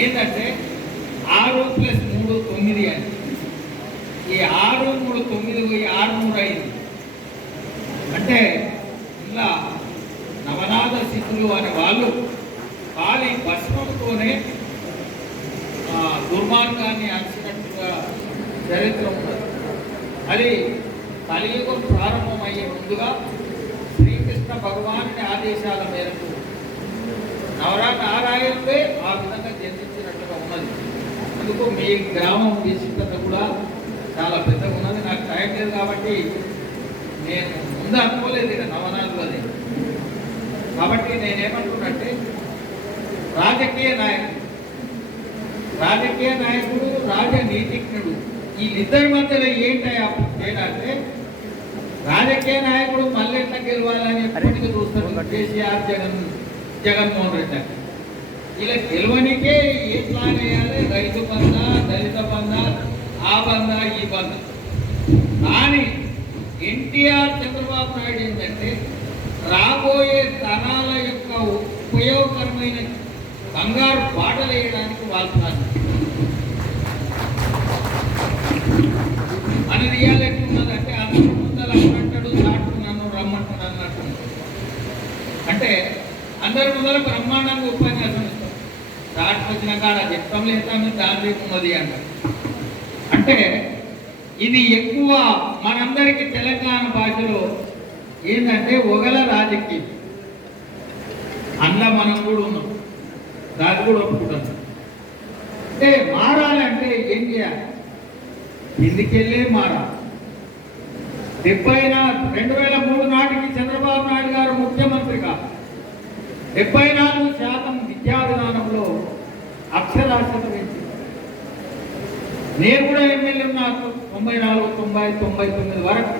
ఏంటంటే 6 + 3 9 అని. ఈ 6 3 9 పోయి 6 3 అయింది. అంటే ఇలా నవనాథ సిద్ధులు అనే వాళ్ళు ఖాళీ భస్మంతోనే దుర్మార్గాన్ని అరిచినట్టుగా చరిత్ర ఉంటుంది. అది కలియుగం ప్రారంభమయ్యే ముందుగా శ్రీకృష్ణ భగవానుని ఆదేశాల మేరకు నారాయణుడే ఆ విధంగా జన్మించినట్టుగా ఉన్నది. అందుకు మీ గ్రామం విశిష్టత కూడా చాలా పెద్దగా ఉన్నది. నాకు టైం లేదు కాబట్టి నేను ముందు అనుకోలేదు ఇక నవనాథులు అది. కాబట్టి నేనేమంటున్నట్టే రాజకీయ నాయకుడు రాజనీతిజ్ఞుడు వీళ్ళిద్దరి మధ్యలో ఏంటంటే రాజకీయ నాయకుడు మళ్ళీ ఎట్లా గెలవాలని ఎప్పటికీ చూస్తారు. కేసీఆర్ జగన్మోహన్ రెడ్డి ఇలా గెలవనికే ఏ ప్లాన్ వేయాలి, రైతు బంధ, దళిత బంధ, ఆ బంధ, ఈ బంధ. కానీ ఎన్టీఆర్ చంద్రబాబు నాయుడు ఏంటంటే రాబోయే తరాల యొక్క ఉపయోగకరమైన బంగారు బాటలు వేయడానికి వాళ్తున్నారు. మన రియాల్ ఎట్లున్నదంటే అందరూ ముందర అంటాడు, చాటు నన్ను రమ్మంటాడు అన్నట్టు. అంటే అందరి ముందర బ్రహ్మాండంగా ఉపన్యాసం ఇస్తాం. చాటు వచ్చిన కాడ చెప్తాం లేస్తాము దాని ఉన్నది అంటారు. అంటే ఇది ఎక్కువ మనందరికీ తెలంగాణ భాషలో ఏంటంటే ఒగల రాజకీయం. అందులో మనం కూడా ఉన్నాం, దాన్ని కూడా ఒప్పుకుంటాం. అంటే మారాలంటే ఏం చేయాలి? ఇందుకెళ్ళే మారాలి. 2003 నాటికి చంద్రబాబు నాయుడు గారు ముఖ్యమంత్రిగా 74% విద్యా విధానంలో అక్షరాస్యత పెంచింది. నేను కూడా ఎమ్మెల్యే నాకు 94, 90, 99 వరకు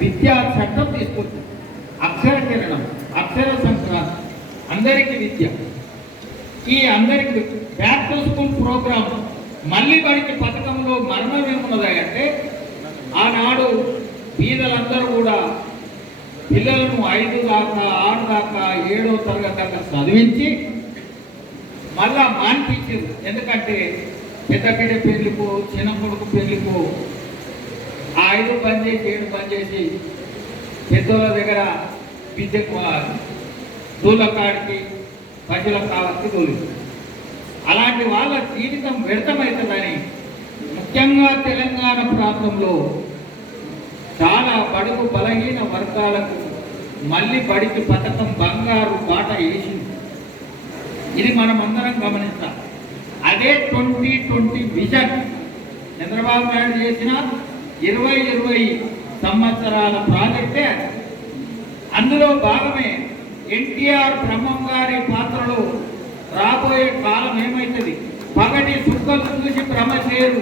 విద్యా చట్టం తీసుకొచ్చింది. అక్షర కిరణం, అక్షర సంక్రాంతి, అందరికీ విద్య. ఈ అందరికి బ్యాక్ టు స్కూల్ ప్రోగ్రామ్ మళ్ళీ బడికి పథకంలో మరణం ఏమున్నది అంటే ఆనాడు పేదలందరూ కూడా పిల్లలను 5 దాకా 6 దాకా 7వ తరగతి దాకా చదివించి మళ్ళా మాన్పించారు. ఎందుకంటే పెద్ద బిడ్డ పెళ్లికో చిన్న కొడుకు పెళ్లికో 5 బంద్ చేసి 7 బంద్ చేసి పెద్దోళ్ళ దగ్గర విద్యకు దూల కాడికి ప్రజల కావాల్సి దూలు. అలాంటి వాళ్ళ జీవితం వ్యర్థమవుతుందని ముఖ్యంగా తెలంగాణ ప్రాంతంలో చాలా బడుగు బలహీన వర్గాలకు మళ్ళీ బడికి పథకం బంగారు బాట వేసింది. ఇది మనం అందరం గమనించాలి. అదే 2020 విజన్ చంద్రబాబు నాయుడు చేసిన 20 సంవత్సరాల ప్రాజెక్టే. అందులో భాగమే ఎన్టీఆర్ బ్రహ్మం గారి పాత్రలో రాబోయే కాలం ఏమవుతుంది, పగటి సుక్కలు చూసి బ్రహ్మచేరు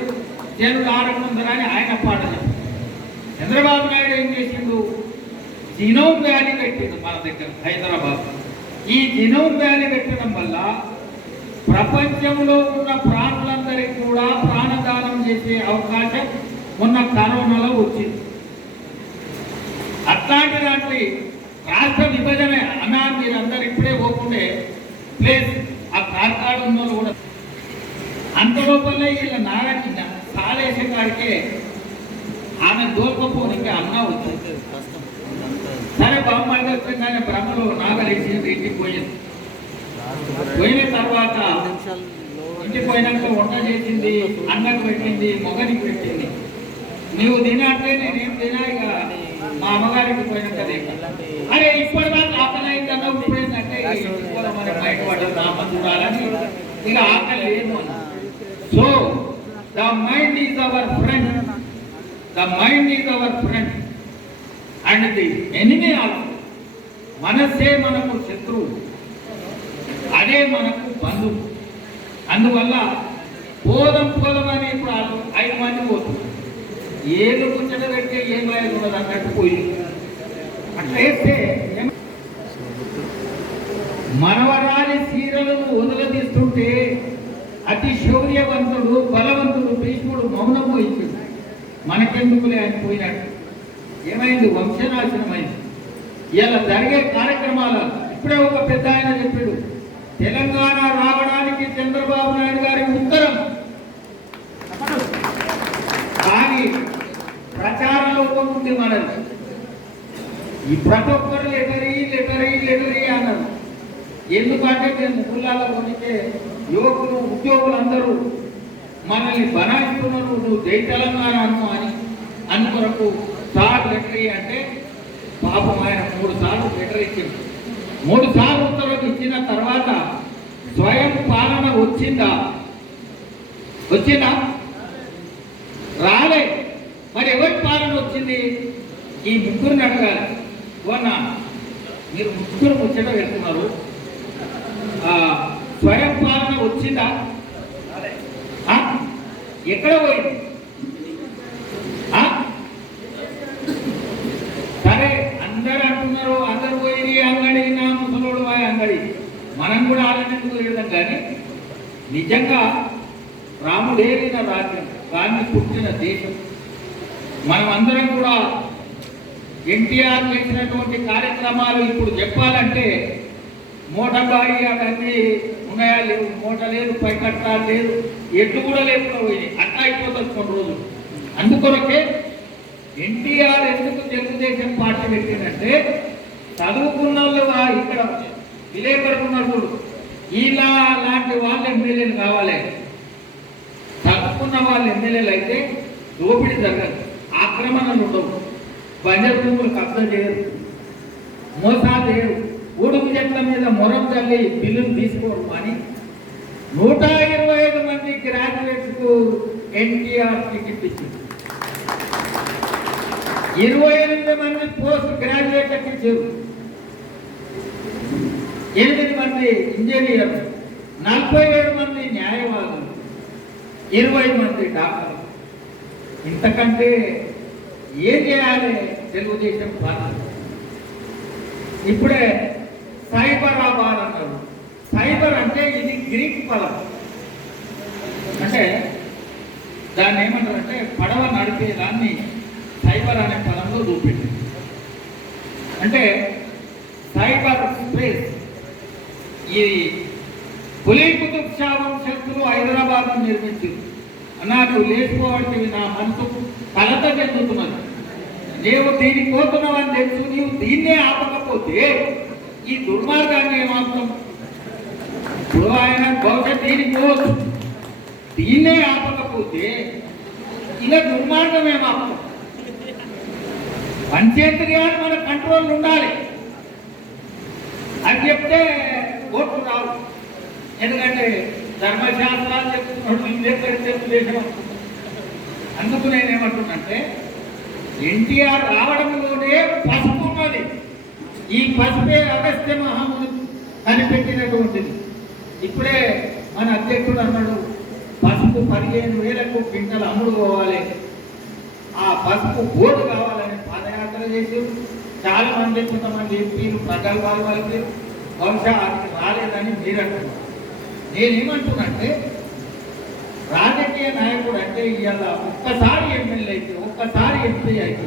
జనులు ఆడకుందరని ఆయన పాట చెప్పారు. చంద్రబాబు నాయుడు ఏం చేసిండు? జినోమ్ వ్యాలీ పెట్టిండు మన దగ్గర హైదరాబాద్. ఈ జినోమ్ వ్యాలీ పెట్టడం వల్ల ప్రపంచంలో ఉన్న ప్రాణులందరికీ కూడా ప్రాణదానం చేసే అవకాశం మొన్న కరోనాలో వచ్చింది. అట్లాంటి దాంట్లో రాష్ట్ర విభజన అన్నా మీరందరూ ఇప్పుడే పోకుండే ప్లేస్ ఆ కార్కాడు ఉన్న కూడా అంత లోపలే వీళ్ళ నారాయణ కాళేశ గారికే ఆమె దోల్కపోనికి అన్న వచ్చింది. సరే బహుమానంగానే బ్రహ్మలో నాగలేసి ఇంటికి పోయింది. పోయిన తర్వాత ఇంటికి పోయినాక వంట చేసింది, అన్నకు పెట్టింది, మొగనికి పెట్టింది. నువ్వు తినంటే నేనేం తినా, ఇక మా అమ్మగారికి పోయినాక అరే ఇప్పటిదాకా ఆకలి అయిందన్నా ఇప్పుడేంటంటే మన బయట పడ్డది నామం చూడాలని ఇక ఆకలి లేదు అని. So the mind is our friend, the mind is our friend and the enemy also. మనస్సే మనకు శత్రువు, అదే మనకు బంధువు. అందువల్ల పోదం అని ఇప్పుడు 5 మంది పోతుంది. ఏదో ముచ్చట పెడితే ఏమైనా ఉండదు అన్నట్టు పోయింది. అట్లా వేస్తే మనవరాలి సీరలను వదిలదీస్తుంటే అతి శౌర్యవంతుడు బలవంతుడు భీష్ముడు మౌనం వహించాడు. మనకెందుకులే అని పోయినట్టు ఏమైంది? వంశనాశనమైంది. ఇలా జరిగే కార్యక్రమాలు ఇప్పుడే ఒక పెద్ద ఆయన ప్రతి ఒక్కరు లెటరీ లెటరీ లెటరీ అన్నారు. ఎందుకంటే నేను ముగ్గులాలో కొనితే యువకులు ఉద్యోగులందరూ మనల్ని బనాయిస్తున్నారు, నువ్వు జై తెలంగాణ అను అని అనుకొరకు సార్ లెటరీ అంటే పాపం ఆయన 3 సార్లు లెటర్ ఇచ్చింది. 3 సార్లు ఉత్తర్వులు ఇచ్చిన తర్వాత స్వయం పాలన వచ్చిందా? రాలే. మరి ఎవరి పాలన వచ్చింది? ఈ ముగ్గురిని అడగాలి. వన్నా మీరు ముగ్గురు ముచ్చట వెళ్తున్నారు, స్వయం పాలన వచ్చిందా? ఎక్కడ పోయింది? సరే అందరు అంటున్నారు, అందరు పోయి అంగడి నా ముసలోడు అంగడి, మనం కూడా ఆలోచించుకు వెళ్దాం. కానీ నిజంగా రాముడేరిన రాజ్యం, రామి పుట్టిన దేశం. మనం అందరం కూడా ఎన్టీఆర్ చేసినటువంటి కార్యక్రమాలు ఇప్పుడు చెప్పాలంటే మోటబాయి అవన్నీ ఉన్నాయా? లేవు. మూట లేదు, పైకట్ట లేదు, ఎట్లు కూడా లేకుండా పోయినాయి. అట్లా అయిపోతుంది కొన్ని రోజులు. అందుకొరకే ఎన్టీఆర్ ఎందుకు తెలుగుదేశం పార్టీ పెట్టిందంటే చదువుకున్న వాళ్ళు ఇక్కడ విలేకరుకున్నారు, ఇలా లాంటి వాళ్ళు ఎమ్మెల్యేలు కావాలి. చదువుకున్న వాళ్ళు ఎమ్మెల్యేలు అయితే దోపిడీ జరగదు, ఆక్రమణలు ఉండవు, బంజరు భూములు కబ్జా చేయరు, మోసాలు చేయరు, ఉడుపు చెట్ల మీద మొరం తల్లి బిల్లులు తీసుకోవడం అని 125 మంది గ్రాడ్యుయేట్స్ కు ఎన్టీఆర్ టికెట్ ఇచ్చింది. 28 మంది పోస్ట్ గ్రాడ్యుయేట్లకు ఇచ్చారు, 8 మంది ఇంజనీర్లు, 47 మంది న్యాయవాదులు, 20 మంది డాక్టర్లు. ఇంతకంటే ఏం చేయాలి తెలుగుదేశం పార్టీ? ఇప్పుడే సైబరాబాద్ అన్నారు. సైబర్ అంటే ఇది గ్రీక్ పదం. అంటే దాన్ని ఏమంటారంటే పడవ నడిపే దాన్ని సైబర్ అనే పదంలో చూపెట్టింది. అంటే సైబర్ స్పేస్. ఈ కులీ కుతుబ్ షా వంశస్థులు హైదరాబాద్ను నిర్మించింది. అన్నా నువ్వు లేచిపోవడానికి నా మనసు కలత చెందుతున్నది. నీవు దీనికి పోతున్నావని తెలుసు, నీవు దీన్నే ఆపకపోతే ఈ దుర్మార్గాన్ని ఏమాత్రం ఇప్పుడు ఆయన బహుశా దీనికి పోవచ్చు, దీన్నే ఆపకపోతే ఇలా దుర్మార్గం ఏమాత్రం. పంచేంద్రియాలు మన కంట్రోల్ ఉండాలి. అది చెప్తే ఓట్లు రావు. ఎందుకంటే ధర్మశాస్త్రాలు చెప్తున్నాడు, ఇంకెక్కడ తెలుగుదేశం. అందుకు నేనేమంటున్నంటే ఎన్టీఆర్ రావడంలోనే పసుపు ఉన్నది. ఈ పసుపే అగస్త్య మహాముని కనిపెట్టినటువంటిది. ఇప్పుడే మన అధ్యక్షుడు అన్నాడు, పసుపు 15,000 క్వింటల్ అమ్ముడు పోవాలి, ఆ పసుపు బోర్డు కావాలని పాదయాత్ర చేసి చాలా మంది, కొంతమంది ఎంపీలు ప్రగల్భాలు వాళ్ళకి బహుశా అది రాలేదని మీరు అంటున్నారు. నేనేమంటున్నంటే రాజకీయ నాయకుడు అంటే ఇవాళ ఒక్కసారి ఎమ్మెల్యే అయితే, ఒక్కసారి ఎంపీ అయితే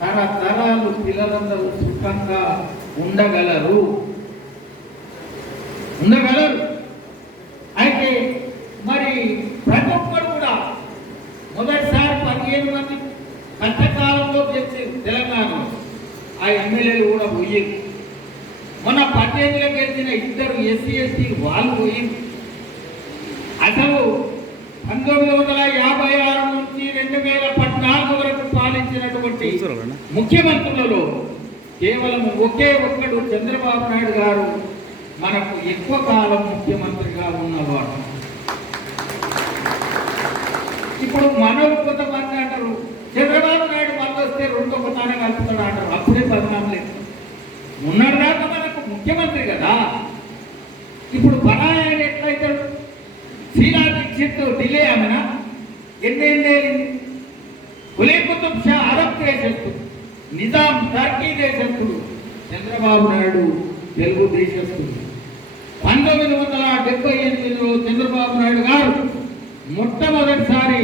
తరతరాలు పిల్లలందరూ సుఖంగా ఉండగలరు. అయితే మరి ప్రతి ఒక్కరు కూడా మొదటిసారి 15 మంది కష్టకాలంలో గెలిచి తెలంగాణలో ఆ ఎమ్మెల్యేలు కూడా పోయింది. మొన్న 18లో గెలిచిన 2 SC ST వాళ్ళు పోయింది. అసలు 1956 నుంచి 2014 వరకు పాలించినటువంటి ముఖ్యమంత్రులలో కేవలం ఒకే ఒక్కడు చంద్రబాబు నాయుడు గారు మనకు ఎక్కువ కాలం ముఖ్యమంత్రిగా ఉన్నవాడు. ఇప్పుడు మనలు కొంతమంది అంటారు చంద్రబాబు నాయుడు మళ్ళీ వస్తే 2 కొత్తానే కలుపుతాడు అంటారు. అప్పుడే పరిణామం లేదు. ఉన్నదాకా మనకు ముఖ్యమంత్రి కదా. ఇప్పుడు పరాయణ ఎట్లయితాడు? శ్రీలా దీక్షిత్ ఢిల్లీ ఆమెనా? ఎన్నేళ్ళేది? కులీ కుతుబ్ షా అరబ్ దేశస్తుడు, నిజాం టర్కీ దేశస్తుడు, చంద్రబాబు నాయుడు తెలుగు దేశస్తుడు. 1978లో చంద్రబాబు నాయుడు గారు మొట్టమొదటిసారి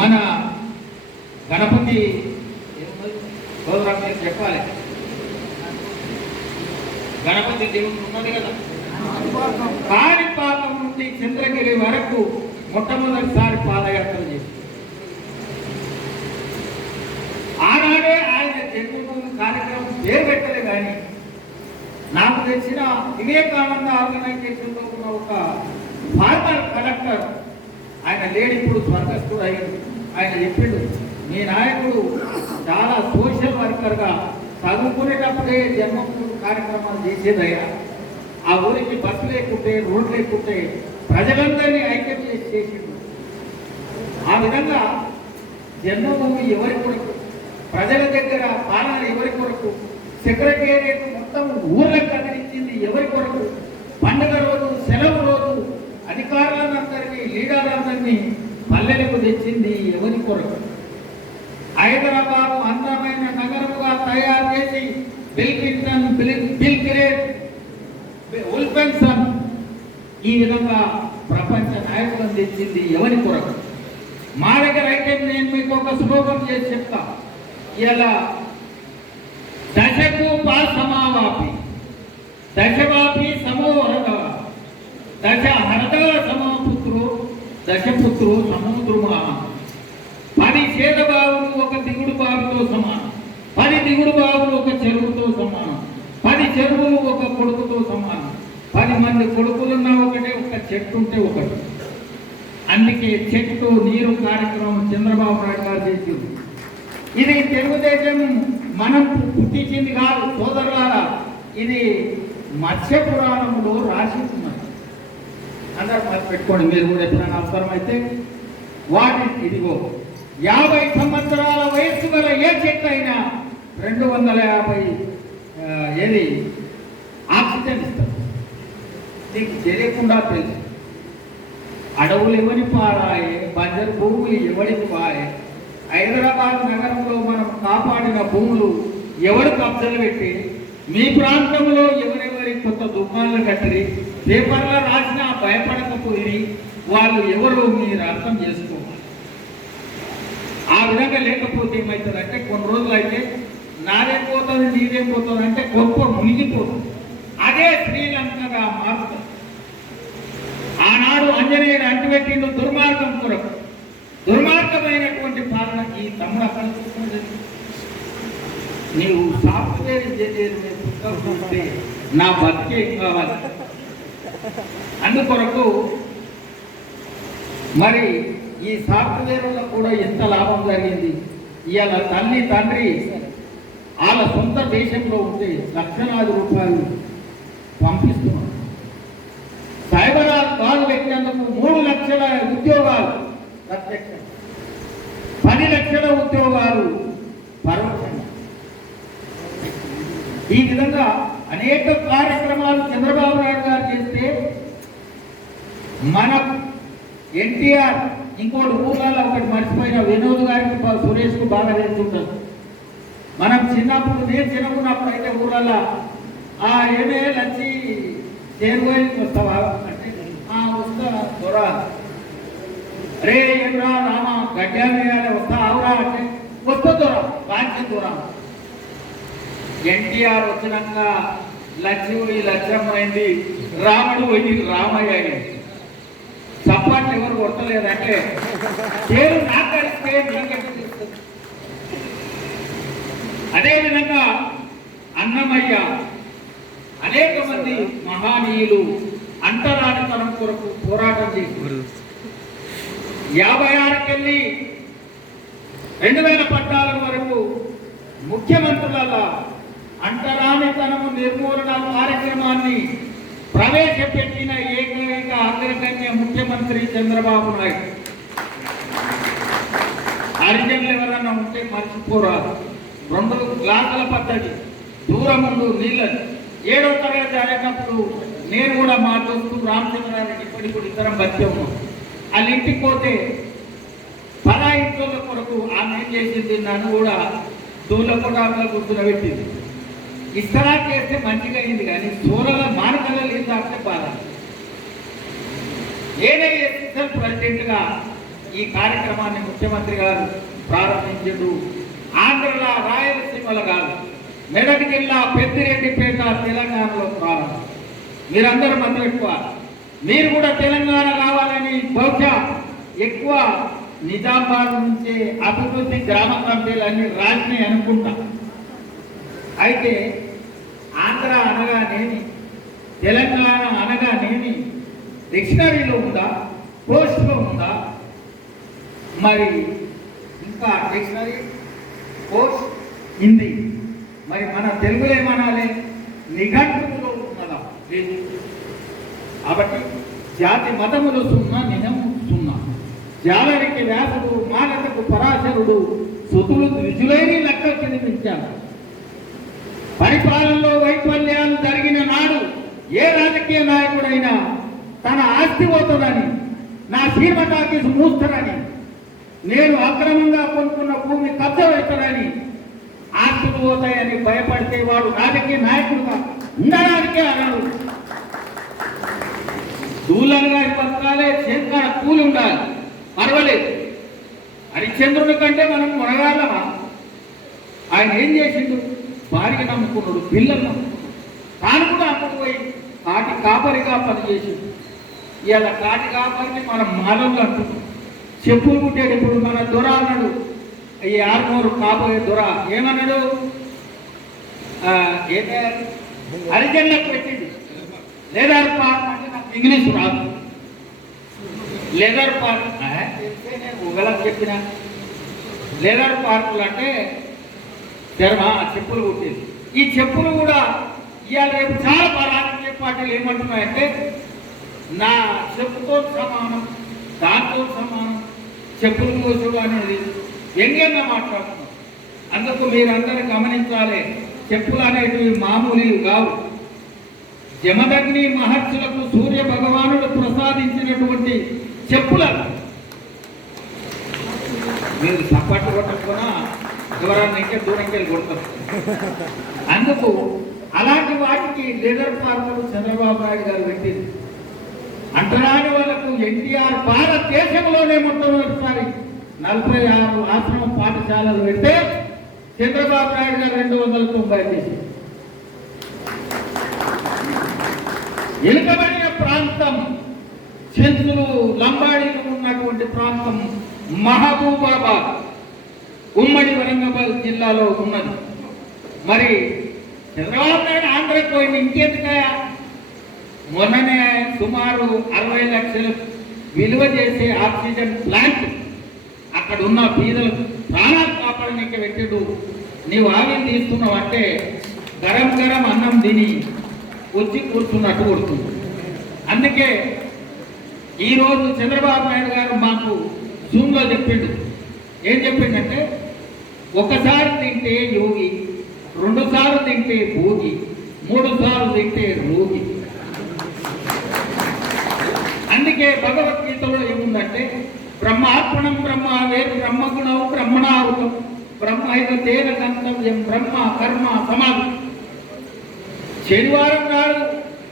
మన గణపతి గౌరవం చెప్పాలి, గణపతి దేవుడు ఉన్నది కదా, కాణిపాకం నుండి చంద్రగిరి వరకు మొట్టమొదటిసారి పాదయాత్ర చేసి ఆనాడే ఆయన జన్మభూమి కార్యక్రమం పేరు పెట్టలే కానీ నాకు తెలిసిన వివేకానంద ఆర్గనైజేషన్లో ఉన్న ఒక ఫార్మర్ కలెక్టర్, ఆయన లేడు, ఇప్పుడు స్వర్గస్థుడు అయ్యాడు. ఆయన చెప్పిండు, మీ నాయకుడు చాలా సోషల్ వర్కర్గా చదువుకునేటప్పుడే జన్మభూమి కార్యక్రమాలు చేసేదయ్యా. ఆ ఊరికి బస్సు లేకుంటే, రోడ్లు లేకుంటే ప్రజలందరినీ ఐక్యం చేసిండు. ఆ విధంగా జన్మభూమి ఎవరి కొరకు, ప్రజల దగ్గర పాలన ఎవరి కొరకు, సెక్రటేరియట్ మొత్తం ఊర్లకు కదిలించింది ఎవరి కొరకు, పండుగ రోజు సెలవు రోజు అధికారులందరినీ లీడర్లందరినీ పల్లెలకు తెచ్చింది ఎవరి కొరకు. హైదరాబాద్ అందమైన నగరముగా తయారు చేసి బిల్ గ్రేట్, ఉల్పెన్సన్ ఈ విధంగా ప్రపంచ నాయకులను తెచ్చింది ఎవరి కొరకు. మా దగ్గర అయితే నేను మీకు ఒక శ్లోకం చేసి చెప్తా. ఇలా దశకు సమావాపి, దశవాపి సమోహర, దశ హరద సమపుత్రు, దశపుత్రు సముద్రుమా. 10 చేద బావులు ఒక దిగుడు బావితో సమానం, 10 దిగుడు బావులు ఒక చెరువుతో సమానం, 10 చెరువులు ఒక కొడుకుతో సమానం, 10 మంది కొడుకులున్నా ఒకటే, ఒక చెట్టు ఉంటే ఒకటి. అందుకే చెట్టు నీరు కార్యక్రమం చంద్రబాబు నాయుడు గారు చేసింది. ఇది తెలుగుదేశం మనం పుట్టించింది కాదు సోదరులారా, ఇది మత్స్య పురాణంలో రాసి ఉన్నది. అందరూ మర్చి పెట్టుకోండి, మీరు కూడా ఎప్పుడైనా అవసరమైతే వాటి. ఇదిగో 50 సంవత్సరాల వయస్సు గల ఏ చెట్టు అయినా 250 ఏది ఆక్సిజన్ ఇస్తారు. నీకు తెలియకుండా తెలుసు. అడవులు ఎవరి పారాయే, బంజరు భూములు ఎవరికి పాయే, హైదరాబాద్ నగరంలో మనం కాపాడిన భూములు ఎవరు కబ్జలు పెట్టి, మీ ప్రాంతంలో ఎవరెవరి కొత్త దుకాణాలు కట్టి పేపర్లో రాసినా భయపడకపోయి వాళ్ళు ఎవరు మీరు అర్థం చేసుకోవాలి. ఆ విధంగా లేకపోతే ఏమవుతుందంటే కొన్ని రోజులు అయితే నాదేం పోతుంది నీదేం పోతుంది అంటే గొప్ప మునిగిపోతుంది. అదే శ్రీలంకగా మారుతుంది. ఆనాడు ఆంజనేయుడు అంటుపెట్టిండు దుర్మార్గం కొరకు. దుర్మార్గమైనటువంటి పాలన ఈ తమ్ముడు అక్కడ చూసుకుంటే, నీవు సాఫ్ట్వేర్ ఇంజనీర్ చూస్తే నా బతికే కావాలి. అందుకొరకు మరి ఈ సాఫ్ట్వేర్లో కూడా ఎంత లాభం జరిగింది. ఇవాళ తల్లి తండ్రి వాళ్ళ సొంత దేశంలో ఉంటే లక్షలాది రూపాయలు పంపిస్తున్నారు. సైబరాబాద్ కాలు పెట్టినందుకు 3 లక్షల ఉద్యోగాలు ప్రత్యక్షంగా, 10 లక్షల ఉద్యోగాలు పరోక్షంగా. ఈ విధంగా అనేక కార్యక్రమాలు చంద్రబాబు నాయుడు గారు చేస్తే మన ఎన్టీఆర్ ఇంకోటి ఊళ్ళలో ఒకటి మర్చిపోయిన వినోద్ గారికి సురేష్కు బాగా తెలుసుంటారు. మనం చిన్నప్పుడు, నేను చిన్నప్పుడు అయితే ఊళ్ళలో ఏమే వచ్చి చేరువైకి వస్తావా అంటే వస్తా దొరా, రే ఏమరా రామా గడ్డా వేయాలి వస్తా అవురా అంటే వస్తా దొరా రాజ్యం దొరా. ఎన్టీఆర్ వచ్చినాక లక్ష్మి లక్ష్యమైంది, రాముడు పోయి రామయ్య అయింది. చప్పట్లు ఎవరు కొట్టలేదంటే పేరు నాకడిస్తే నీకెట్టిస్తుంది. అదేవిధంగా అన్నమయ్య, అనేక మంది మహానీయులు అంటరానితనం కొరకు పోరాటం చేశారు. 56కెళ్ళి 2014 వరకు ముఖ్యమంత్రుల అంటరానితనము నిర్మూలన కార్యక్రమాన్ని ప్రవేశపెట్టిన ఏకైక అగ్రగణ్య ముఖ్యమంత్రి చంద్రబాబు నాయుడు. హరిజనులు ఎవరన్నా ఉంటే మర్చిపోరాదు. 2 గ్లాసుల పద్ధతి, దూరం ముందు నీళ్ళని. 7వ తరగతి చదివేటప్పుడు నేను కూడా మా దోస్తు రామచంద్రారెడ్డి ఇప్పటిప్పుడు ఇద్దరం బతికాము. వాళ్ళ ఇంటికి పోతే పలా ఇంట్లో కొరకు ఆమె ఏం చేసింది, నన్ను కూడా దూల కొటాకులో గుర్తునబెట్టింది. ఇస్తరా చేస్తే మంచిగా అయింది కానీ సోరల మార్గంలో లేదు అంటే బాధ. ఏదైనా ఎస్ఎస్ఎల్ ప్రెసిడెంట్గా ఈ కార్యక్రమాన్ని ముఖ్యమంత్రి గారు ప్రారంభించారు. ఆంధ్రలో రాయలసీమలో కాదు, మెదక్ జిల్లా పెద్దిరెడ్డిపేట తెలంగాణలో ప్రారంభం. మీరందరూ మధ్య పెట్టుకోవాలి. మీరు కూడా తెలంగాణ కావాలని బహుశా ఎక్కువ నిజామాబాద్ నుంచే అభివృద్ధి గ్రామ కమిటీలు అన్ని రాసినాయి అనుకుంటా. అయితే ఆంధ్ర అనగానేమి, తెలంగాణ అనగానేమి డిక్షనరీలో ఉందా, పోస్ట్లో ఉందా? మరి ఇంకా డిక్షనరీ, పోస్ట్, హిందీ. మరి మన తెలుగులో ఏమనాలి? నిఘంటువులో ఉన్నదా? లేదు. కాబట్టి జాతి మతములు సున్నా, నిజము సున్నా. జాలరికి వ్యాసుడు, మానటకు పరాశరుడు, సుతులు ద్విజులైన లెక్క చెల్లించారు. పరిపాలనలో వైఫల్యాలు జరిగిన నాడు ఏ రాజకీయ నాయకుడైనా తన ఆస్తి పోతుందని, నా సీమ టాకీసు మూస్తారని, నేను అక్రమంగా కొనుక్కున్న భూమి కబ్జా అవుతాడని, ఆస్తులు పోతాయని భయపడితే వాడు రాజకీయ నాయకుడుగా ఉండడానికే అన్నాడు. దూలను గారి బతకాలే, చేతికాడ కూలి ఉండాలి, పర్వాలేదు. హరిశ్చంద్రుడి కంటే మనం మునగాలమా? ఆయన ఏం చేసిండు? భార్య నమ్ముకున్నాడు, పిల్లలు నమ్ముకున్నాడు, తాను కూడా అమ్ముకుపోయి కాటి కాపరిగా పనిచేసిండు. ఇలా కాటి కాపరిని మనం మానవులు అంటున్నాం. చెప్పులు కుట్టేటప్పుడు మన దొర అన్నాడు, ఈ ఆరుమూరు కాబోయే దొర ఏమన్నాడు? ఏదే హరిజన్లకు పెట్టింది లెదర్ పార్క్ అంటే నాకు ఇంగ్లీష్ రాదు. లెదర్ పార్క్ నేను ఊగలకు చెప్పిన లెదర్ పార్కులు అంటే చెప్పులు కుట్టేది. ఈ చెప్పులు కూడా ఇవాళ రేపు చాలా రాజకీయ పార్టీలు ఏమంటున్నాయంటే నా చెప్పుతో సమానం, దాంతో సమానం, చెప్పులు కోసుడు అనేది వ్యంగ్యంగా మాట్లాడుతున్నాం. అందుకు మీరందరూ గమనించాలి, చెప్పులు అనేటివి మామూలు కావు. జమదగ్ని మహర్షులకు సూర్య భగవానుడు ప్రసాదించినటువంటి చెప్పులను మీరు సప్పట్టు కొట్టకపోయినా ఎవరన్నా ఇంకా దూరంకి వెళ్ళి కొడతారు. అందుకు అలాంటి వాటికి లెదర్ పార్కులు చంద్రబాబు నాయుడు గారు పెట్టింది. అంటరాని వాళ్ళకు ఎన్టీఆర్ భారతదేశంలోనే మొట్టమొదటిసారి 46 ఆశ్రమ పాఠశాలలు పెడితే చంద్రబాబు నాయుడు గారు 290 చేసింది. వెనుకబడిన ప్రాంతం, చెంచులు లంబాడీలు ఉన్నటువంటి ప్రాంతం మహబూబాబాద్ ఉమ్మడి వరంగల్ జిల్లాలో ఉన్నది. మరి చంద్రబాబు నాయుడు ఆంధ్రకి పోయింది ఇంకెందుకయా? మొన్ననే సుమారు 60 లక్షలు విలువ చేసే ఆక్సిజన్ ప్లాంట్ అక్కడ ఉన్న బీదలు ప్రాణాలు కాపాడడానికి పెట్టిడు. నీవు ఆవిరి తీస్తున్నావు అంటే గరం గరం అన్నం తిని వచ్చి కూర్చున్నట్టు కొడుతుంది. అందుకే ఈరోజు చంద్రబాబు నాయుడు గారు మాకు జూమ్లో చెప్పిండు. ఏం చెప్పిండంటే, ఒకసారి తింటే యోగి, 2 సార్లు తింటే భోగి, 3 సార్లు తింటే రోగి. అందుకే భగవద్గీతలో ఏముందంటే, బ్రహ్మార్పణం బ్రహ్మ వేరు బ్రహ్మగుణం బ్రహ్మణావృతం బ్రహ్మైక తేన గంతవ్యం బ్రహ్మ కర్మ సమాధి. శనివారం నాడు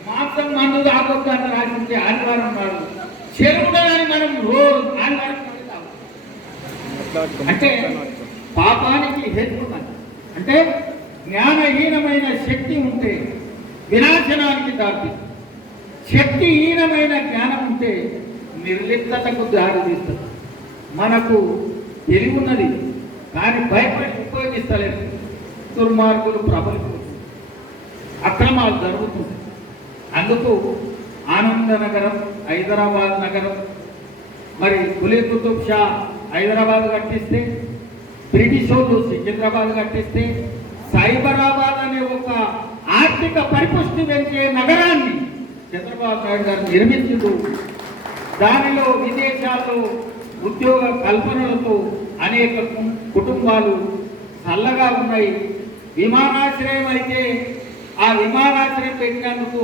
మాంసం మందు తాగొద్దు అని రాసింటే ఆదివారం నాడు చెరువుడని మనం రోజు ఆదివారం అంటే పాపానికి హేతువున్నది. అంటే జ్ఞానహీనమైన శక్తి ఉంటే వినాశనానికి దారితీస్తుంది. శక్తిహీనమైన జ్ఞానం ఉంటే నిర్లిప్తతకు దారితీస్తుంది. మనకు తెలివి ఉన్నది కానీ భయపడి ఉపయోగిస్తలేదు. దుర్మార్గులు ప్రబలిపోతుంది, అక్రమాలు జరుగుతుంది. అందుకు ఆనందనగరం, హైదరాబాద్ నగరం, మరి కులీ కుతుబ్ షా హైదరాబాద్ కట్టిస్తే, బ్రిటిష్ వాళ్ళు సికింద్రాబాద్ కట్టిస్తే, సైబరాబాద్ అనే ఒక ఆర్థిక పరిపుష్టి పెంచే నగరాన్ని చంద్రబాబు నాయుడు గారు నిర్మించుతూ దానిలో విదేశాల్లో ఉద్యోగ కల్పనలతో అనేక కుటుంబాలు చల్లగా ఉన్నాయి. విమానాశ్రయం అయితే ఆ విమానాశ్రయం పెట్టినందుకు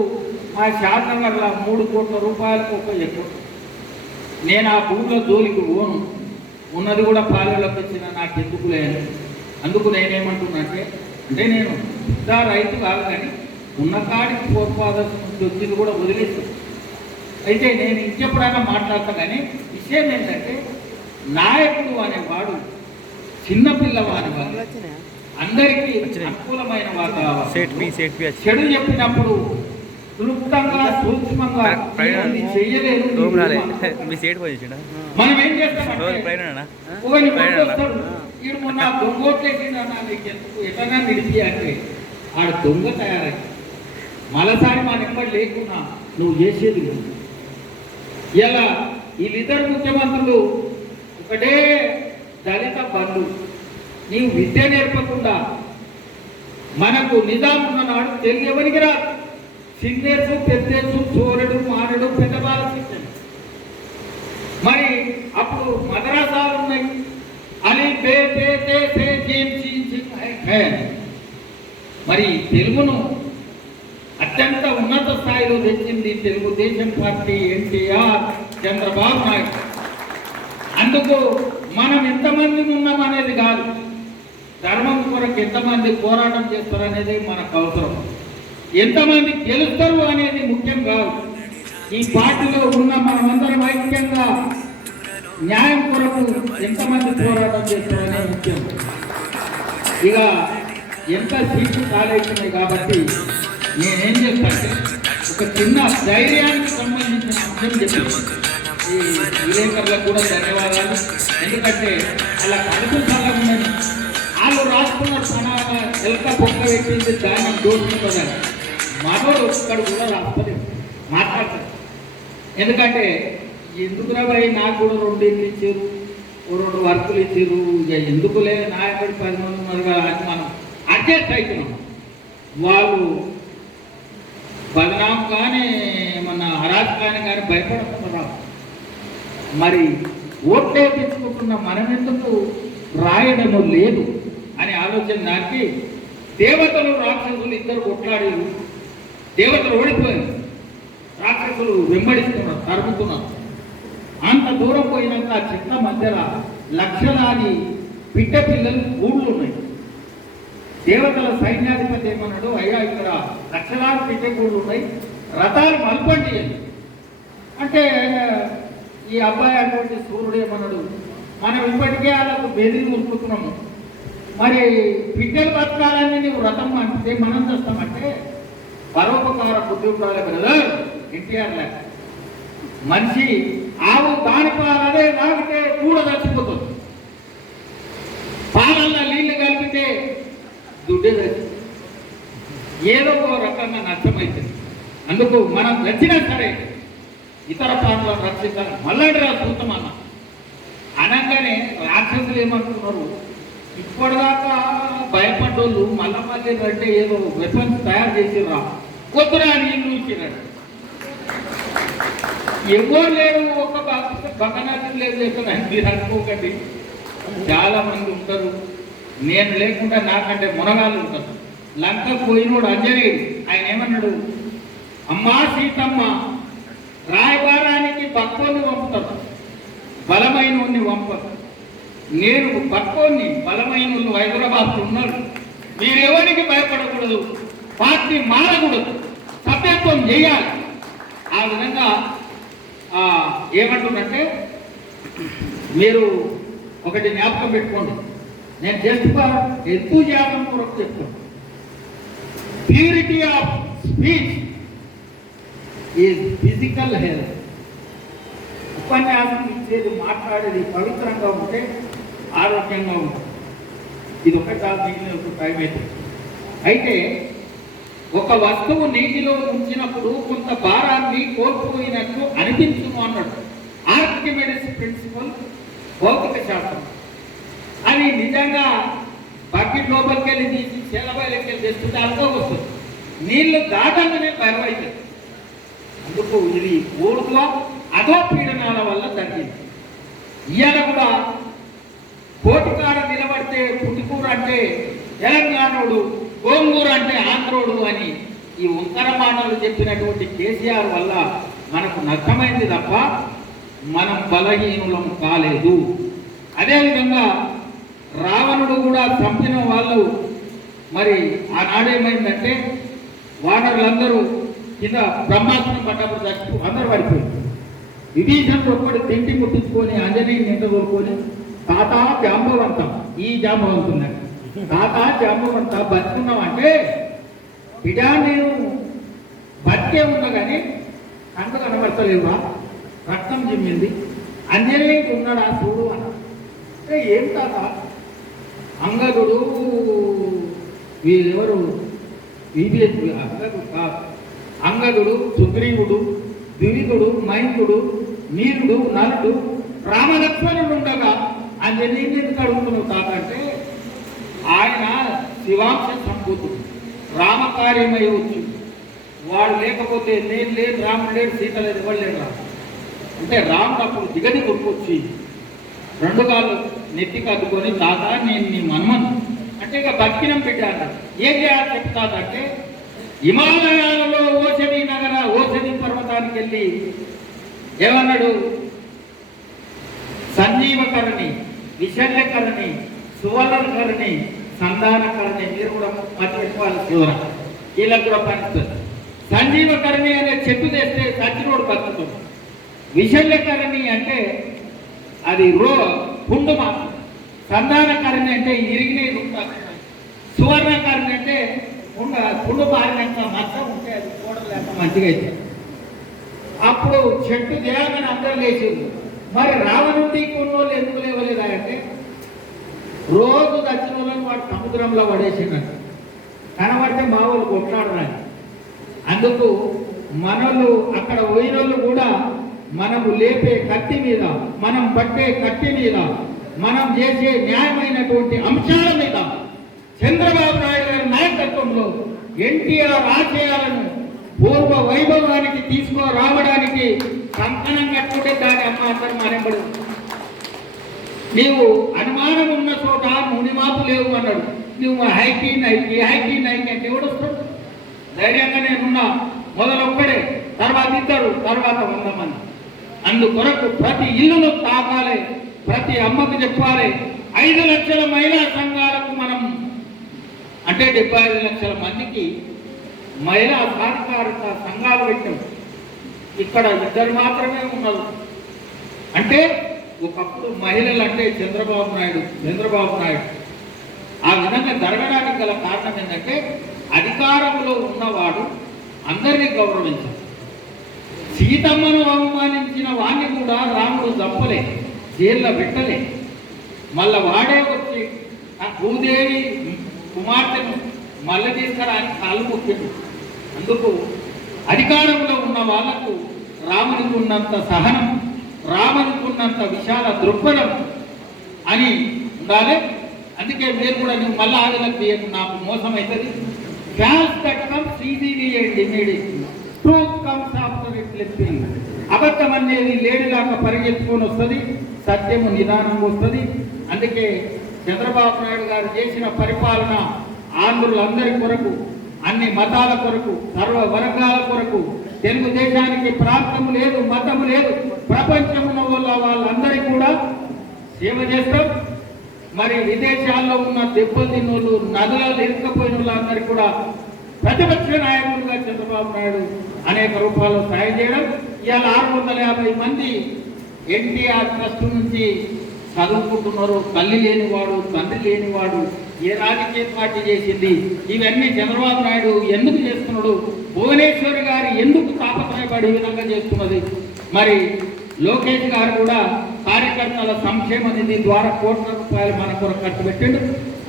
మా షాద్నగర్లో 3 కోట్ల రూపాయలకు ఒక ఎక్కువ. నేను ఆ భూమిలో జోలికి పోను, ఉన్నది కూడా పాలెలకు ఇచ్చిన నాకు ఎందుకు లేదు. అందుకు నేనేమంటున్నా అంటే నేను పెద్ద రైతు కాదు కానీ ఉన్న కాడికి ఫోర్ఫాదర్స్ నుంచి వచ్చింది కూడా వదిలేస్తాను. అయితే నేను ఇంకెప్పుడైనా మాట్లాడతా కానీ విషయం ఏంటంటే, నాయకుడు అనేవాడు చిన్నపిల్లవాని వాడు, అందరికీ అనుకూలమైన వాతావరణం. చెడు చెప్పినప్పుడు క్లుప్తంగా సూక్ష్మంగా చెయ్యలేదు. మనం ఏం చేస్తామంటే వీడు మొన్న దొంగోట్లేసిందన్నా నీకు ఎట్లా నిలిపి అంటే ఆడ దొంగ తయారై మలసారి మా నెంబడి లేకున్నా నువ్వు చేసేది లేదు. ఇలా వీళ్ళిద్దరు ముఖ్యమంత్రులు ఒకటే దళిత బంధు. నీవు విద్య నేర్పకుండా మనకు నిజాం ఉన్ననాడు తెలుగు ఎవరికి రాదు. సిన్నేసు పెద్దేసు చోరుడు మానడు పెద్ద బాల శిక్షణ. మరి అప్పుడు మద్రాసాలు ఉన్నాయి. అని బే బే తే సే జీన్ చీన్ చీన్ హై. మరి తెలుగును అత్యంత ఉన్నత స్థాయిలో తెచ్చింది తెలుగుదేశం పార్టీ, ఎన్టీఆర్, చంద్రబాబు నాయుడు. అందుకు మనం ఎంతమంది ఉన్నాం అనేది కాదు, ధర్మం కొరకు ఎంతమంది పోరాటం చేస్తారు అనేది మనకు అవసరం. ఎంతమంది గెలుస్తారు అనేది ముఖ్యం కాదు. ఈ పార్టీలో ఉన్న మనమందరం ఐక్యంగా న్యాయం కొరకు ఎంతమంది పోరాటం చేస్తారు అనేది ముఖ్యం. ఇక ఎంత సీట్లు కాలేస్తున్నాయి కాబట్టి నేనేం చెప్తానంటే ఒక చిన్న ధైర్యానికి సంబంధించిన అంశం చెప్పాను. ఈ విలేకరులకు కూడా ధన్యవాదాలు. ఎందుకంటే అలా కడుపు చల్లకుందని వాళ్ళు రాసుకున్న ప్రణాళిక ఎలక పొక్క పెట్టింది దాన్ని దోచుకుంటుందని మనోడు ఒక్కడు కూడా రాసుకోలేదు, మాట్లాడతారు. ఎందుకంటే ఎందుకురా భయ్ నాకు కూడా 2 ఇళ్ళు ఇచ్చారు, 2 వర్కులు ఇచ్చారు, ఇక ఎందుకు లేదు నా ఎక్కడి 10 మంది ఉన్నారు కదా అని మనం అడ్జస్ట్ అవుతున్నాం. వాళ్ళు బదనాం కానీ మన అరాజకాన్ని కానీ భయపడుతున్నారు. మరి ఓట్లే తెచ్చుకుంటున్న మనం ఎందుకు రాయడము లేదు అని ఆలోచన దానికి దేవతలు రాక్షసులు ఇద్దరు కొట్లాడారు. దేవతలు ఓడిపోయారు, రాక్షసులు వెంబడిస్తున్నారు, తరుముతున్నారు. అంత దూరం పోయినాక ఆ చెట్ల మధ్యలో లక్షలాది పిట్ట పిల్లలు ఊళ్ళు ఉన్నాయి. దేవతల సైన్యాధిపతి ఏమన్నాడు, అయ్యా ఇక్కడ లక్షలాది పిట్ట గూళ్ళు ఉన్నాయి, రథాలు మల్పండి అంటే ఈ అబ్బాయి అటువంటి సూర్యుడు ఏమన్నాడు, మనం ఇప్పటికే వాళ్ళకు బెదిరి ఉరుకుతున్నాము, మరి పిట్టలు బతకాలని నువ్వు రథం అంటే మనం చేస్తామంటే పరోపకార బుద్ధి ఉండాలి బ్రదర్. ఎన్టీఆర్ లేక మనిషి ఆవు దాని పాలనే తాగితే కూడ చచ్చిపోతుంది, పాలల్లో నీళ్లు కలిపితే దుడ్డే చచ్చిపోతుంది, ఏదో ఒక రకంగా నష్టమవుతుంది. అందుకు మనం నచ్చినా సరే ఇతర ప్రాంతాలను రక్షించాలి. మళ్ళీ చూస్తామన్న అనగానే రాక్షసులు ఏమంటున్నారు, ఇప్పటిదాకా భయపడ్డోళ్ళు మళ్ళీ అంటే ఏదో వెపన్స్ తయారు చేసిర్రా, కొద్దిరా నీళ్ళు ఇచ్చినాడు. ఎవరు లేరు, ఒక బకనాథం లేదు లేకుండా మీరు అనుకోకండి. చాలా మంది ఉంటారు, నేను లేకుండా నాకంటే మునగాళ్ళు ఉంటారు. లంకకు పోయినోడు అంజనేయుడు, ఆయన ఏమన్నాడు, అమ్మా సీతమ్మ రాయబారానికి భక్తుల్ని పంపుతారు, బలమైన పంపరు. నేను భక్తుల్ని బలమైన హైదరాబాద్ ఉన్నారు, మీరెవరికి భయపడకూడదు, పార్టీ మారకూడదు, సభ్యత్వం చేయాలి. ఆ విధంగా ఏమంటుందంటే మీరు ఒకటి జ్ఞాపకం పెట్టుకోండి, నేను జస్ట్ ఎంతూజియాజం కొరకు చెప్తాను. Purity of speech is physical health. ఉపన్యాసం ఇచ్చేది, మాట్లాడేది పవిత్రంగా ఉంటే ఆరోగ్యంగా ఉంటుంది. ఇది ఒకటి మిగిలిన ఒక టైం అయితే ఒక వస్తువు నీటిలో ఉంచినప్పుడు కొంత భారాన్ని కోల్పోయినట్లు అనిపించును అన్నాడు ఆర్కిమెడిస్ ప్రిన్సిపల్ భౌతిక శాస్త్రం. అది నిజంగా బకెట్ లోపలికి వెళ్ళి తీసి చెలబయలకి వెళ్ళి తెస్తుంటే అల్గా వస్తుంది, నీళ్లు దాటంగానే బరువైతుంది. అందుకు ఇది ఊర్ధ్వ అధో పీడనాల వల్ల తగ్గింది. ఇవాళ కూడా కోటికాడ నిలబడితే పుట్టుకూర అంటే తెలంగాణోడు, గోంగూర అంటే ఆంధ్రోడు అని ఈ ఉత్తర మాటలు చెప్పినటువంటి కేసీఆర్ వల్ల మనకు నష్టమైంది తప్ప మనం బలహీనులం కాలేదు. అదేవిధంగా రావణుడు కూడా చంపిన వాళ్ళు మరి ఆనాడేమైందంటే వానరులందరూ కింద బ్రహ్మాస్త్రం పడ్డప్పుడు చచ్చి అందరూ పడిపోయింది. విభీషణుడు ఒక్కడు తిండి ముట్టించుకొని ఆంజనేయుని నింట కోరుకొని తాత జాంబవంతం, ఈ జాంబవంతున్నాడు, తాత జాంబవంత బతుకున్నాం అంటే బిడా నేను బతికే ఉన్నా కానీ కంట కనబడతలేవురా, రక్తం జిమ్మింది, ఆంజనేయుడు ఉన్నాడు ఆ చూడు అన్న. అంటే ఏం తాత అంగదుడు వీరెవరు ఇది అంగదుడు, సుగ్రీవుడు, ద్వివిధుడు, మైందుడు, నీరుడు, నలుడు, రామలక్ష్మణుడు ఉండగా అంజనీ ఎందుకు అడుగుతున్నావు తాత అంటే ఆయన శివాంశ సంభూతుడు, రామకార్యమై వచ్చు. వాడు లేకపోతే నేను లేదు, రాముడు లేడు, సీత లేదు, ఎవరు లేడు రా అంటే రాముడు అప్పుడు దిగది కొట్టుకొచ్చి రెండు కాళ్ళు నెత్తికి అద్దుకొని తాత నేను నీ మన్మను అంటే ఇక బతికినం బిడ్డ అన్నాడు. ఏం చేయాలి చెప్తాదంటే హిమాలయాలలో ఓషధి పర్వతానికి వెళ్ళి ఏమన్నాడు, సంజీవకరణి, విశల్యకరణి, సువర్ణకరణి, సంధానకరణి, మీరు కూడా మధ్య పెట్టుకోవాలి శివర వీళ్ళకి కూడా పనిస్తుంది. సంజీవకరణి అనే చెట్టు తెస్తే సచ్చినోడు బతుకుతుంది. విశల్యకరణి అంటే అది పుండు మాత్రం. సంధానకరణి అంటే ఇరిగినది ఉంటుంది. సువర్ణకరణి అంటే పుండు మారినాక మొత్తం ఉంటే అది చూడలేక మంచిగా అయితే అప్పుడు చెట్టు దేవని అందరూ లేచింది. మరి రావణుడి కొన్నోళ్ళు ఎందుకు లేవలేదా అంటే రోజు దచ్చిన వాళ్ళని వాడు సముద్రంలో పడేసిందంట. కనబడితే మా వాళ్ళు కొట్లాడరాని. అందుకు మనలు అక్కడ పోయినోళ్ళు కూడా మనము లేపే కత్తి మీద, మనం పట్టే కత్తి మీద, మనం చేసే న్యాయమైనటువంటి అంశాల మీద చంద్రబాబు నాయుడు గారి నాయకత్వంలో ఎన్టీఆర్ ఆశయాలను పూర్వ వైభవానికి తీసుకురావడానికి కంకణం కట్టుకుంటే దాని అమ్మ అందరూ మనెంబడు. నీవు అనుమానం ఉన్న చోట మునిమాపు లేవు అన్నాడు. నువ్వు హైకి నైకి అంటే ఎవడు వస్తాడు? ధైర్యంగా నేనున్నా, మొదలొక్కడే, తర్వాత ఇద్దరు, తర్వాత 100 మంది. అందుకొరకు ప్రతి ఇల్లును తాకాలి, ప్రతి అమ్మకు చెప్పాలి. 5 లక్షల మహిళా సంఘాలకు మనం అంటే 75 లక్షల మందికి మహిళా సాధికారిత సంఘాలు పెట్టాం. ఇక్కడ 2 మాత్రమే ఉన్నారు. అంటే ఒకప్పుడు మహిళలు అంటే చంద్రబాబు నాయుడు ఆ విధంగా జరగడానికి గల కారణం ఏంటంటే అధికారంలో ఉన్నవాడు అందరినీ గౌరవించాలి. సీతమ్మను అవమానించిన వాణ్ణి కూడా రాముడు చంపలే, జైల్లో పెట్టలే. మళ్ళా వాడే వచ్చి ఆ భూదేవి కుమార్తెను మళ్ళీ తీసుకురాని కాళ్ళు మొక్కిండు. అందుకు అధికారంలో ఉన్న వాళ్లకు రామునికి ఉన్నంత సహనం, రామునికి ఉన్నంత విశాల దృక్పథం అని ఉండాలి. అందుకే మీరు కూడా నువ్వు మళ్ళీ ఆదలకు తీయకు, నాకు మోసం అవుతుంది. Fans that comes easily and immediately, truth comes after it limping. అబద్ధం అనేది లేడిలాగా పరిగెత్తుకొని వస్తుంది, సత్యము నిదానంగా వస్తుంది. అందుకే చంద్రబాబు నాయుడు గారు చేసిన పరిపాలన ఆంధ్రులందరి కొరకు, అన్ని మతాల కొరకు, సర్వ వర్గాల కొరకు, తెలుగుదేశానికి ప్రాంతము లేదు, మతము లేదు, ప్రపంచంలో వాళ్ళందరికీ కూడా సేవ చేస్తాం. మరి విదేశాల్లో ఉన్న దెబ్బతిన్నోళ్ళు, నదులలో ఇరుక్కపోయిన వాళ్ళందరికీ కూడా ప్రతిపక్ష నాయకులుగా చంద్రబాబు నాయుడు అనేక రూపాల్లో సాయం చేయడం. ఇవాళ 650 మంది ఎన్టీఆర్ ట్రస్ట్ నుంచి చదువుకుంటున్నారు. తల్లి లేనివాడు, తండ్రి లేనివాడు, ఏ రాజకీయ పార్టీ చేసింది? ఇవన్నీ చంద్రబాబు నాయుడు ఎందుకు చేస్తున్నాడు? భువనేశ్వరి గారు ఎందుకు తాపత్రయపడి ఈ విధంగా చేస్తున్నది? మరి లోకేష్ గారు కూడా కార్యకర్తల సంక్షేమ నిధి ద్వారా కోట్ల రూపాయలు మన కొరకు ఖర్చు పెట్టిండు.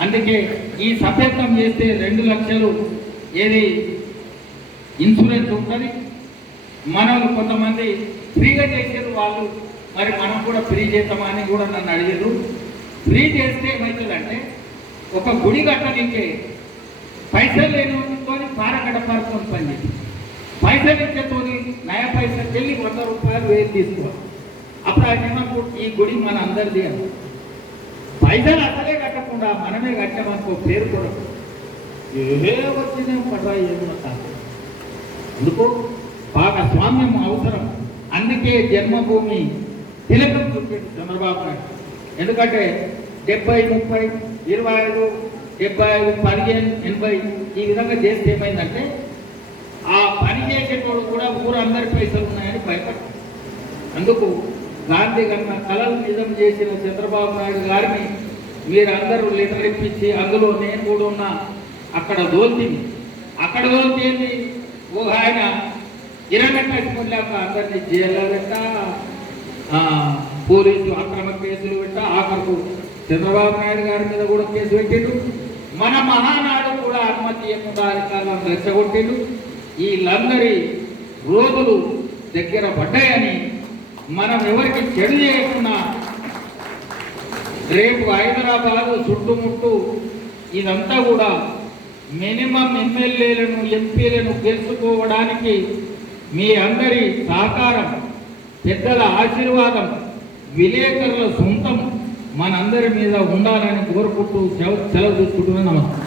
అందుకే ఈ సభ్యత్వం చేస్తే 2 లక్షలు ఏది ఇన్సూరెన్స్ ఉంటుంది. మనం కొంతమంది ఫ్రీగా చేసేది వాళ్ళు, మరి మనం కూడా ఫ్రీ చేద్దామని కూడా నన్ను అడిగారు. ఫ్రీ చేస్తే ఏమవుతుందంటే ఒక గుడి కట్టడానికే పైసలు లేనితో పారగడ్డ పారుకొని పనిచేసి, పైసలు ఇచ్చేతోని నయా పైసలు వెళ్ళి 100 రూపాయలు వేలు తీసుకోవాలి. అప్పుడు ఆయన ఈ గుడి మన అందరిది అని. పైసలు అసలే కట్టకుండా మనమే కట్టామనుకో పేరు కూడా ఏ వచ్చినా పడ్డా ఏమవుతా. అందుకు భాగస్వామ్యం అవసరం. అందుకే జన్మభూమి తిలకం చూపింది చంద్రబాబు నాయుడు. ఎందుకంటే 70, 30, 25, 75, 15, 80 ఈ విధంగా చేస్తే ఏమైందంటే ఆ పని చేసేటోడు కూడా ఊరందరి పైసలు ఉన్నాయని భయపడ్డారు. అందుకు గాంధీ కన్నా కళలు నిజం చేసిన చంద్రబాబు నాయుడు గారిని మీరందరూ లెటర్ ఇప్పించి అందులో నేను కూడా ఉన్నా అక్కడ దోల్తింది. అక్కడ దోల్తేంది ఓ ఆయన 20 కట్టుకోలేక అందరినీ జైల్లో పెట్ట, పోలీసు అక్రమ కేసులు పెట్ట, ఆఖరుకు చంద్రబాబు నాయుడు గారి మీద కూడా కేసు పెట్టిండు. మన మహానాడు కూడా అనుమతి ఇవ్వకుండా అధికారులను రెచ్చగొట్టిండు. వీళ్ళందరి రోజులు దగ్గర పడ్డాయని మనం ఎవరికి చెడు చేయకుండా రేపు హైదరాబాదు చుట్టుముట్టు ఇదంతా కూడా మినిమం ఎమ్మెల్యేలను ఎంపీలను గెలుచుకోవడానికి మీ అందరి సహకారం, పెద్దల ఆశీర్వాదం, విలేకరుల సొంతం మనందరి మీద ఉండాలని కోరుకుంటూ సెలవు తీసుకుంటున్నాను. నమస్కారం.